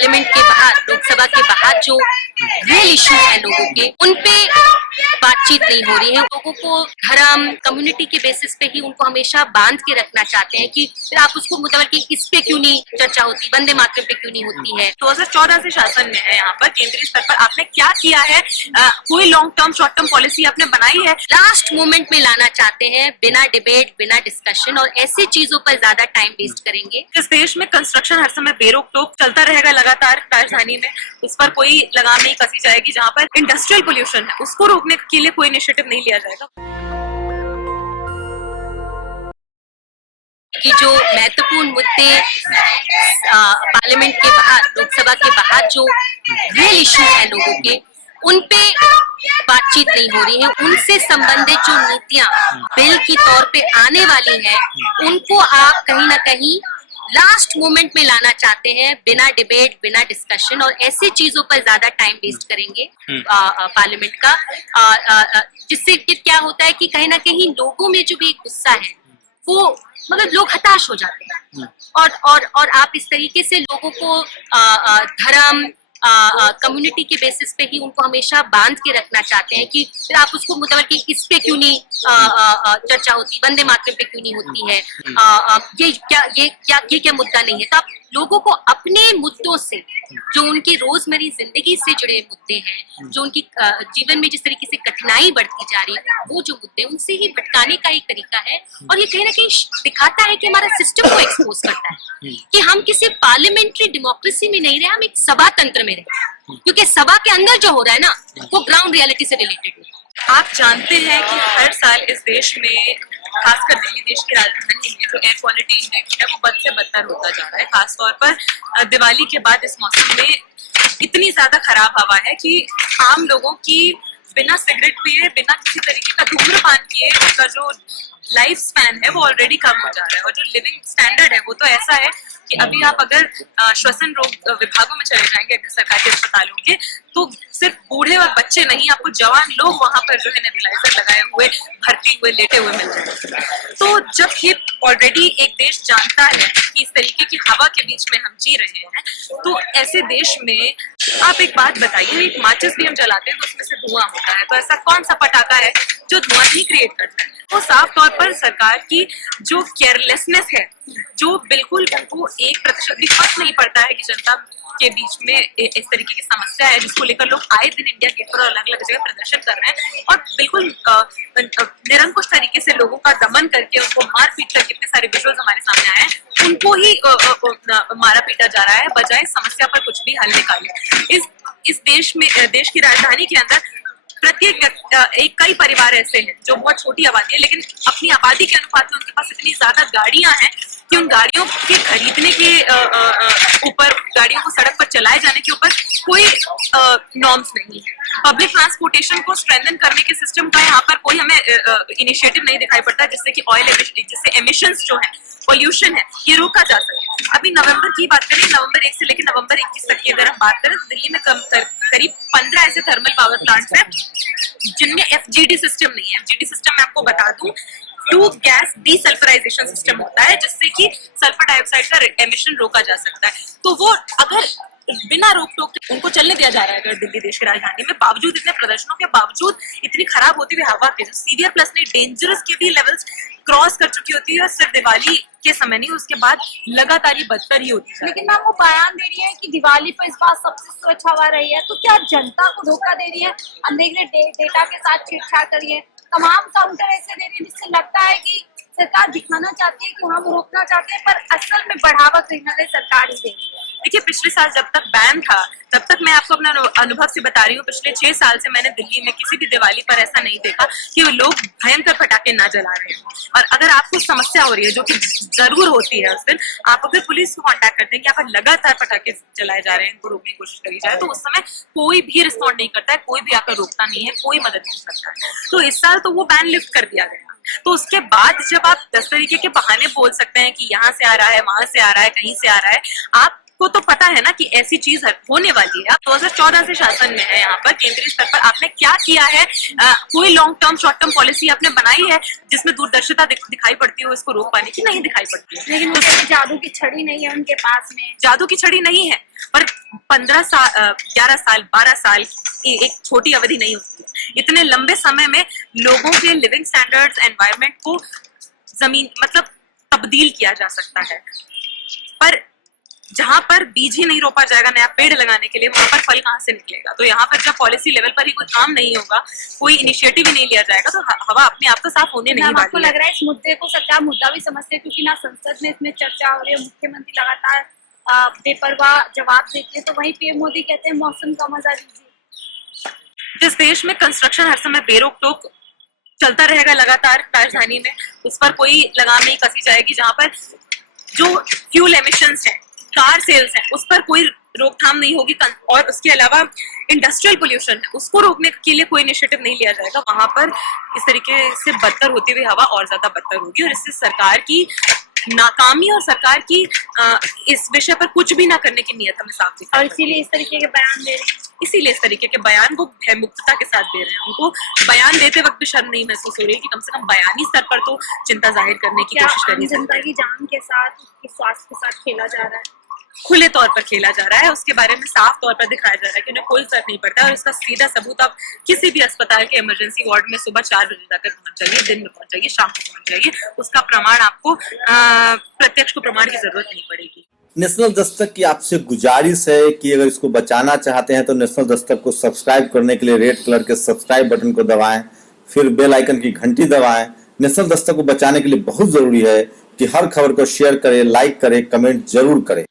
Parliament के बाहर, लोकसभा के बाहर जो रियल इश्यूज है लोगों के, उन पे बातचीत नहीं हो रही है। लोगों को धर्म, कम्युनिटी के बेसिस पे ही उनको हमेशा बांध के रखना चाहते हैं कि फिर आप उसको मतलब कि इस पे क्यों नहीं चर्चा होती, वंदे मातरम पे क्यों नहीं होती है। 2014 से शासन में है यहाँ पर केंद्रीय स्तर पर, आपने क्या किया है? कोई long term short term policy आपने बनाई है? लास्ट मोमेंट में लाना चाहते हैं, बिना डिबेट, बिना डिस्कशन, और ऐसी चीजों पर ज्यादा टाइम वेस्ट करेंगे। इस देश में कंस्ट्रक्शन हर समय बेरोक टोक चलता रहेगा लगातार राजधानी में, उस पर कोई लगाम नहीं कसी जाएगी। जहाँ पर इंडस्ट्रियल पोल्यूशन है उसको रोकने के लिए कोई इनिशिएटिव नहीं लिया जाएगा। कि जो महत्वपूर्ण मुद्दे पार्लियामेंट के बाहर, लोकसभा के बाहर जो रियल इश्यूज है लोगों के, उन पे बातचीत नहीं हो रही है। उनसे संबंधित जो नीतियां बिल की तौर पे आने वाली है, उनको आप कहीं ना कहीं लास्ट मोमेंट में लाना चाहते हैं, बिना डिबेट, बिना डिस्कशन, और ऐसी चीजों पर ज्यादा टाइम वेस्ट करेंगे पार्लियामेंट का, जिससे क्या होता है कि कहीं ना कहीं लोगों में जो भी गुस्सा है वो मतलब लोग हताश हो जाते हैं। और आप इस तरीके से लोगों को धर्म, कम्युनिटी के बेसिस पे ही उनको हमेशा बांध के रखना चाहते हैं कि फिर आप उसको मतलब कि इस पे क्यों नहीं चर्चा होती, वंदे मातरम पे क्यों नहीं होती है, ये क्या मुद्दा नहीं है। तो आप लोगों को अपने मुद्दों से, जो उनकी रोजमर्रा जिंदगी से जुड़े मुद्दे हैं, जो उनकी जीवन में जिस तरीके से कठिनाई बढ़ती जा रही है, वो जो मुद्दे, उनसे ही भटकाने का एक तरीका है। और ये कहीं ना कहीं दिखाता है कि हमारा सिस्टम को एक्सपोज करता है कि हम किसी पार्लियामेंट्री डेमोक्रेसी में नहीं रहे, हम एक सभा तंत्र में रहे, क्योंकि सभा के अंदर जो हो रहा है ना, वो ग्राउंड रियलिटी से रिलेटेड है। आप जानते हैं कि हर साल इस देश में, खासकर दिल्ली देश की राजधानी में, जो एयर क्वालिटी इंडेक्स है वो बद से बदतर होता जा रहा है। खासतौर पर दिवाली के बाद इस मौसम में इतनी ज्यादा खराब हवा है कि आम लोगों की बिना सिगरेट पिए, बिना किसी तरीके का धूम्रपान किए, उनका जो लाइफ स्पैन है वो ऑलरेडी कम हो जा रहा है। और जो लिविंग स्टैंडर्ड है वो तो ऐसा है कि अभी आप अगर श्वसन रोग विभागों में चले जाएंगे सरकारी अस्पतालों के, तो सिर्फ बूढ़े और बच्चे नहीं, आपको जवान लोग वहां पर जो है नेबुलाइजर लगाए हुए, भर्ती हुए, लेटे हुए मिल जाएंगे। तो जब ये ऑलरेडी एक देश जानता है कि इस तरीके की हवा के बीच में हम जी रहे हैं, तो ऐसे देश में आप एक बात बताइए, एक माचिस भी हम जलाते हैं तो उसमें से धुआं होता है, तो ऐसा कौन सा पटाखा है जो धुआं नहीं क्रिएट करता है? तो साफ तौर पर सरकार की जो केयरलेसनेस है, जो बिल्कुल उनको 1% भी फर्क नहीं पड़ता है कि जनता के बीच में इस तरीके की समस्या है, जिसको लेकर लोग आए दिन इंडिया गेट पर अलग अलग जगह प्रदर्शन कर रहे हैं, और बिल्कुल निरंकुश तरीके से लोगों का दमन करके, उनको मार पीट कर, कितने सारे विजुअल्स हमारे सामने आए हैं, उनको ही मारा पीटा जा रहा है, बजाय समस्या पर कुछ भी हल निकाले। इस देश में, देश की राजधानी के अंदर प्रत्येक कई परिवार ऐसे हैं जो बहुत छोटी आबादी है, लेकिन अपनी आबादी के अनुपात में उनके पास इतनी ज्यादा गाड़ियां हैं कि उन गाड़ियों के खरीदने के ऊपर, गाड़ियों को सड़क पर चलाए जाने के ऊपर कोई नॉर्म्स नहीं है। पब्लिक ट्रांसपोर्टेशन को स्ट्रेंथन करने के सिस्टम का यहाँ पर कोई हमें इनिशिएटिव नहीं दिखाई पड़ता, जिससे कि जिससे एमिशंस जो है, पोल्यूशन है, ये रोका जा सके। अभी नवंबर की बात करें, नवंबर 1 से लेकर नवंबर 21 तक की अगर हम बात करें, दिल्ली में करीब 15 ऐसे थर्मल पावर प्लांट्स हैं जिनमें FGD सिस्टम नहीं है। FGD सिस्टम मैं आपको बता दूं, फ्लू गैस डीसल्फराइजेशन सिस्टम होता है, जिससे कि सल्फर डाइऑक्साइड का एमिशन रोका जा सकता है। तो वो अगर बिना रोक टोक उनको चलने दिया जा रहा है अगर दिल्ली देश की राजधानी में, बावजूद इतने प्रदर्शनों के बावजूद, इतनी खराब होती हुई हवा के, जो सीवियर प्लस नहीं डेंजरस के भी लेवल्स क्रॉस कर चुकी होती है, सिर्फ दिवाली के समय नहीं, उसके बाद लगातार ही बदतर ही होती है। लेकिन मैम वो बयान दे रही है कि दिवाली पर इस बार सबसे स्वच्छ हवा रही है, तो क्या जनता को धोखा दे रही है, अंधेरे डेटा के साथ छेड़छाड़ कर रही है, तमाम काउंटर ऐसे दे रही है जिससे लगता है कि सरकार दिखाना चाहती है कि हम रोकना चाहते हैं, पर असल में बढ़ावा कहीं ना कहीं सरकार ही दे रही है। देखिए, पिछले साल जब तक बैन था, तब तक मैं आपको अपना अनुभव से बता रही हूँ, पिछले 6 साल से मैंने दिल्ली में किसी भी दिवाली पर ऐसा नहीं देखा कि वो लोग भयंकर पटाखे ना जला रहे हैं। और अगर आपको समस्या हो रही है, जो कि जरूर होती है उस दिन, आप अगर पुलिस को कांटेक्ट करते हैं कि आप लगातार पटाखे जलाए जा रहे हैं, इनको रोकने की कोशिश करी जाए, तो उस समय कोई भी रिस्पॉन्ड नहीं करता है, कोई भी आकर रोकता नहीं है, कोई मदद नहीं करता है। तो इस साल तो वो बैन लिफ्ट कर दिया गया। तो उसके बाद जब आप 10 तरीके के बहाने बोल सकते हैं कि यहाँ से आ रहा है, वहां से आ रहा है, कहीं से आ रहा है, आपको तो पता है ना कि ऐसी चीज होने वाली है। आप 2014 से शासन में है यहाँ पर केंद्रीय स्तर पर, आपने क्या किया है? कोई long term short term policy आपने बनाई है जिसमें दूरदर्शिता दिखाई पड़ती हो, इसको रोक पाने की? नहीं दिखाई पड़ती है। लेकिन जादू की छड़ी नहीं है उनके पास में। जादू की छड़ी नहीं है, पर 11 साल 12 साल की एक छोटी अवधि नहीं होती है। इतने लंबे समय में लोगों के लिविंग स्टैंडर्ड्स, एनवायरनमेंट को जमीन मतलब तब्दील किया जा सकता है। पर जहां पर बीज ही नहीं रोपा जाएगा नया पेड़ लगाने के लिए, वहां पर फल कहाँ से निकलेगा? तो यहाँ पर जब पॉलिसी लेवल पर ही कोई काम नहीं होगा, कोई इनिशिएटिव ही नहीं लिया जाएगा, तो हवा अपने आप तो साफ होने नहीं मैम, आपको वाली है। लग रहा है इस मुद्दे को सरकार मुद्दा भी समझते है, क्योंकि ना संसद में इसमें चर्चा हो रही है, मुख्यमंत्री लगातार बेपरवाह जवाब देते हैं, तो वहीं पीएम मोदी कहते हैं मौसम का मजा लीजिए। जिस देश में कंस्ट्रक्शन हर समय बेरोक टोक चलता रहेगा लगातार राजधानी में, उस पर कोई लगाम नहीं कसी जाएगी। जहां पर जो फ्यूल एमिशंस हैं, कार सेल्स हैं, उस पर कोई रोकथाम नहीं होगी, और उसके अलावा इंडस्ट्रियल पोल्यूशन है, उसको रोकने के लिए कोई इनिशिएटिव नहीं लिया जाएगा, वहां पर इस तरीके से बदतर होती हुई हवा और ज्यादा बदतर होगी। और इससे सरकार की नाकामी और सरकार की इस विषय पर कुछ भी ना करने की नीयत हमें साफ दिखाई और इसीलिए इस तरीके के बयान दे रहे हैं। इसीलिए इस तरीके के बयान वो भयमुक्तता के साथ दे रहे हैं। उनको बयान देते वक्त भी शर्म नहीं महसूस हो रही है कि कम से कम बयानी स्तर पर तो चिंता जाहिर करने की क्या कोशिश आम करनी जनता चाहिए। की जान के साथ, उसके स्वास्थ्य के साथ खेला जा रहा है? खुले तौर पर खेला जा रहा है, उसके बारे में साफ तौर पर दिखाया जा रहा है कि उन्हें कोई फर्क नहीं पड़ता। और इसका सीधा सबूत आप किसी भी अस्पताल के इमरजेंसी वार्ड में सुबह 4 बजे जाकर पहुंच जाइए, दिन में पहुंच जाइए, शाम को पहुंच जाइए, उसका प्रमाण आपको प्रत्यक्ष को प्रमाण की जरूरत नहीं पड़ेगी। नेशनल दस्तक की आपसे गुजारिश है कि अगर इसको बचाना चाहते हैं तो नेशनल दस्तक को सब्सक्राइब करने के लिए रेड कलर के सब्सक्राइब बटन को दबाएं, फिर बेल आइकन की घंटी दबाएं। नेशनल दस्तक को बचाने के लिए बहुत जरूरी है कि हर खबर को शेयर करें, लाइक करें, कमेंट जरूर करें।